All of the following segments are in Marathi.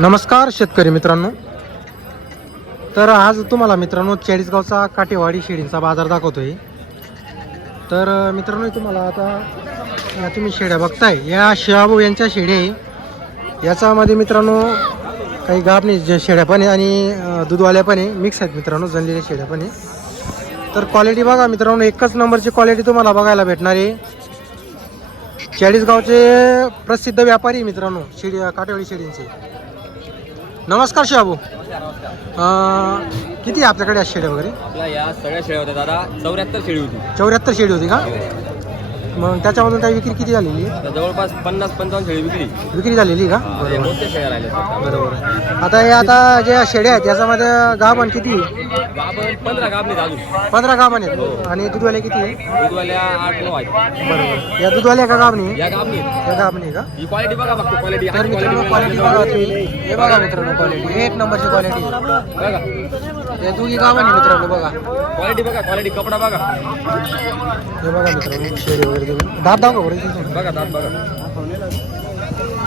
नमस्कार शेतकरी मित्रांनो. तर आज तुम्हाला मित्रांनो चाळीसगावचा काटेवाडी शेळींचा बाजार दाखवतोय. तर मित्रांनो तुम्हाला आता या तुम्ही शेड्या बघताय. या शिवाभाऊ यांच्या शेड्या आहे. याच्यामध्ये मित्रांनो काही गाभणी जे शेड्या पण आहे आणि दूधवाल्या पण आहे. मिक्स आहेत मित्रांनो जनलेल्या शेड्या पण आहे. तर क्वालिटी बघा मित्रांनो एकच नंबरची क्वालिटी तुम्हाला बघायला भेटणार आहे. चाळीसगावचे प्रसिद्ध व्यापारी आहे मित्रांनो शेडी काटेवाडी शेडींचे नमस्कार अं, किती आहे आपल्याकडे आज शेळ्या वगैरे? आपल्या या सगळ्या शेळ्या होत्या दादा चौऱ्याहत्तर शेळी होती. चौऱ्याहत्तर शेळी होती का? मग त्याच्यामधून काही विक्री किती झालेली आहे? जवळपास पन्नास पंचावन्न शेळी विकली विक्री झालेली का? हा, हे बरोबर. मोठ्या शेळ्या राहिल्या बरोबर. आता हे आता ज्या शेळ्या आहेत याच्यामध्ये गाभण किती? आपण पंधरा अजून. पंधरा गाभण आहेत. आणि दूधवाले किती आहे? दूधवाल्या आठ नऊ आहेत. बरोबर. या दूधवाल्या का गाभणी आहे? या गाभणी आहे का? ही क्वालिटी बघा फक्त क्वालिटी तर मित्रांनो क्वालिटी बघा. तुम्ही. हे बघा मित्रांनो क्वालिटी एक नंबरची क्वालिटी बघा. हे दोघी आहे मित्रांनो बघा. क्वालिटी बघा क्वालिटी कपडा बघा. हे बघा मित्रांनो शेळी वगैरे तुम्ही दात दाखवा बरं इथे. बघा दात बघा.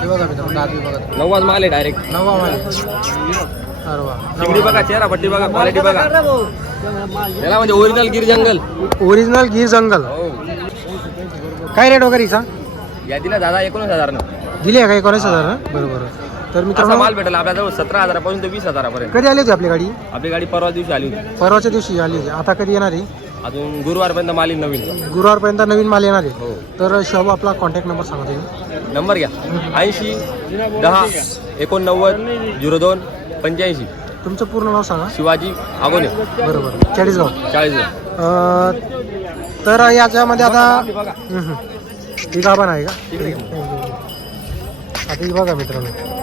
हे बघा मित्रांनो दात बी बघा. नव्वद माल आहे डायरेक्ट नवा माल अरे वा बघा चेहरा पट्टी बघा क्वालिटी बघा. याला म्हणजे ओरिजिनल गिर जंगल. ओरिजिनल गीर जंगल. हो. काय रेट वगैरे हिचा? या दिला दादा एकोणीस हजार दिली आहे का एकोणीस हजार ना? बरोबर तर असा मित्रांनो माल भेटेल आपल्याजवळ सतरा हजारापासून ते वीस हजारापर्यंत. कधी आली होती आपली गाडी? आपली गाडी परवा दिवशी आली होती. परवाच्या दिवशी आली होती. आता कधी येणार आहे? अजून गुरुवारपर्यंत माल येईल नवीन. गुरुवारपर्यंत नवीन माल येणार आहे. हो. तर शोभा आपला कॉन्टॅक्ट नंबर सांगा तुम्ही. नंबर घ्या. ऐंशी दहा एकोणनव्वद झिरो दोन पंच्याऐंशी. तुमचं पूर्ण नाव सांगा. शिवाजी आगोने बरोबर. चाळीसगाव. चाळीस अं, तर याच्यामध्ये आता हम्म, हम्म. ही गाभण आहे का? आता ही बघा मित्रांनो.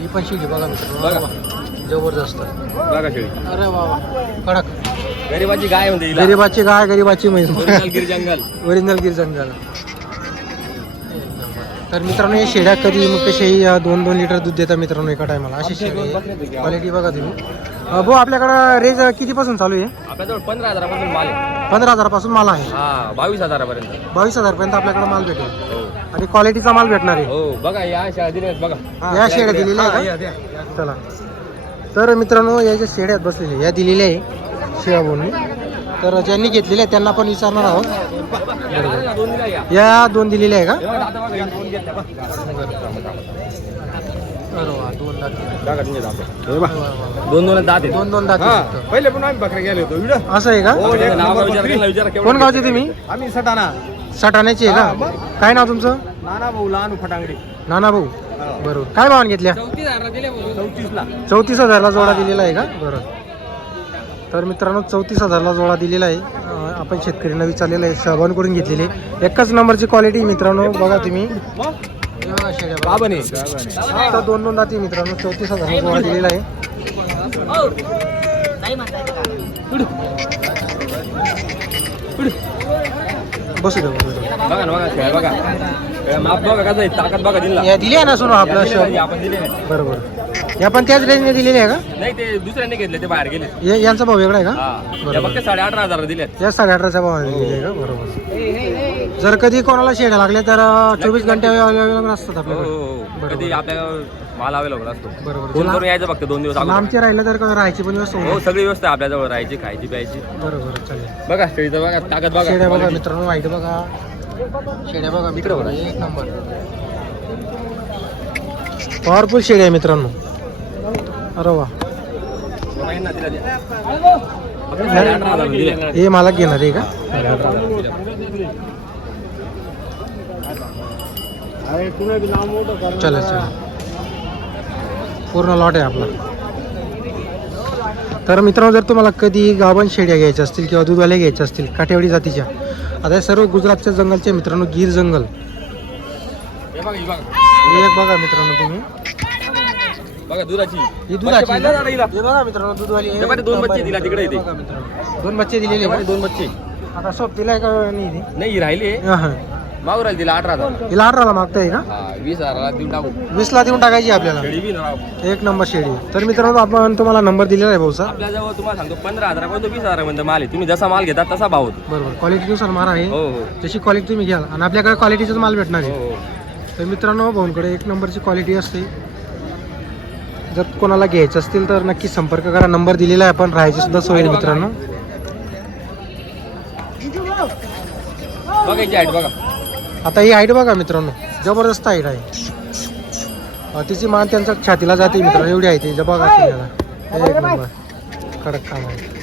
ही पण शिडी बघा मित्रांनो. बघा. जबरदस्त. बघा शेळी. अरे वा वा. कडक. गरीबाची गाय म्हणते हिला. गरीबाची गाय गरीबाची म्हैस. ओरिजिनल गिर जंगल. ओरिजिनल गिर जंगल. तर मित्रांनो हे शेड्या कधी मग कशी दोन दोन लिटर दूध देतात मित्रांनो एका टायमाला? अशी शेळी क्वालिटी बघा तुम्ही. भाऊ आपल्याकडं रेज कितीपासून चालू आहे? आपल्याजवळ पंधरा हजारापासून माल आहे. पंधरा हजारापासून माल आहे. हा बावीस हजारापर्यंत. बावीस हजारपर्यंत आपल्याकडे माल भेटेल. हो. आणि क्वालिटीचा माल भेटणार आहे. हो बघा या शेळ्या दिल्या आहेत बघा. या शेड्या दिलेल्या आहे का चला. तर मित्रांनो या ज्या शेड्या आहेत बसलेल्या या दिलेल्या आहे शिवाभाऊंनी तर ज्यांनी घेतलेल्या आहेत त्यांना पण विचारणार आहोत. या दोन दिल्या या. या दोन दिलेल्या आहे का? या दोन दोन दात. दोन दोन दात आहेत. दोन दोन दात आहेत फक्त. पहिले पण आम्ही बकऱ्या गेलो होतो इकडं. असं आहे का? त्याचं नाव विचारा, त्यांना विचारा केवढं कोण गावचे तुम्ही? आम्ही सटाणा. सटाण्याचे आहे हा, का. काय नाव तुमचं? नाना भाऊ लहान फटांगडी. नाना भाऊ. बरोबर काय भावाने घेतल्या? चौतीस ला चौतीस हजारला जोडा दिलेला आहे का? बरं. तर मित्रांनो चौतीस हजारला जोडा दिलेला आहे. अं, आपण शेतकऱ्यांना विचारलेलं आहे सहभान घेतलेली. आहे एकच नंबरची क्वालिटी मित्रांनो. बघा तुम्ही. हे बघा शेळ्या बघा. बाबा नाही फक्त दोन दोन दाती मित्रांनो. चौतीस हजारला जोडा दिलेला आहे. बसू द्या बसू द्या. बघा ना बघा बघा. शेळ्या माप बघा कसं आहे ताकद बघा दिला या दिली आहे ना सोनं आपला शॉप आपण दिले नाही बरोबर. या पण त्याच रेंजने दिलेली आहे का? नाही ते दुसऱ्याने घेतले ते बाहेर गेले. या- यांचा भाव वेगळा आहे का? हा. फक्त साडे अठरा हजार दिले या साडे अठराच्या भावाने दिलेली आहे का? बरोबर. जर कधी कोणाला शेड्या लागल्या तर चोवीस घंटे अवेलेबल असतात हो आपल्याकडे हो. हो. कधी आपल्या माल अवेलेबल असतो. बरोबर. फोन करून यायचं फक्त दोन दिवस अगोदर. आमचे राहिलं तर राहायची पण व्यवस्था हो सगळी व्यवस्था आहे आपल्याजवळ राहायची खायची प्यायची. बरोबर चालेल. बघा शेळीचं बघा ताकद बघा. शेड्या बघा. मित्रांनो वाईट बघा. शेड्या बघा मित्र एक नंबर. पॉवरफुल शेड्या आहे मित्रांनो. अरे वा. हे मला घेणार आहे का? चला चला पूर्ण लॉट आहे आपला तर मित्रांनो जर तुम्हाला कधी गाभण शेड्या घ्यायच्या असतील किंवा दूधवाल्या घ्यायच्या असतील काठेवाडी जातीच्या आता सर्व गुजरातच्या जंगलचे मित्रांनो गिर जंगल हे बघा, एक बघा मित्रांनो तुम्ही बघा दुधाची ही दुधाची पाहिजे ना हिला? हे बघा मित्रांनो दूधवाली हे बघा, दोन बच्चे दिला तिकडे इथे. बघा मित्रांनो. दोन बच्चे दिलेले? दोन बच्चे आता सोप दिलाय का नाही? नाही राहिली हा, हा. मागू राहिली तिला अठरा हजार हिला अठराला मागताय का? हा वीस हजाराला देऊन टाकू. वीसला देऊन टाकायची आपल्याला. शेळी बी राव एक नंबर शेडी. तर मित्रांनो आपण तुम्हाला नंबर दिलेला आहे भाऊचा. आपल्याजवळ तुम्हाला सांगतो पंधरा हजारापर्यंत वीस हजारापर्यंत माल आहे. तुम्ही जसा माल घेता तसा भाव होतो. बरोबर. क्वालिटीनुसार मार आहे. हो हो. जशी क्वालिटी तुम्ही घ्याल. आणि आपल्याकडे क्वालिटीचाच माल भेटणार हो आहे. हो तर मित्रांनो भाऊंकडे एक नंबरची क्वालिटी असते. जर कोणाला घ्यायचं असतील तर नक्की संपर्क करा. नंबर दिलेला आहे आपण राहायची सुद्धा सोय आहे मित्रांनो. बघा याची हाईट बघा. आता ही हाईट बघा मित्रांनो जबरदस्त हाईट आहे. तिची मान त्यांच्या छातीला जाते मित्रांनो एवढी आहे ती. बघा एक नंबर. कडक काम आहे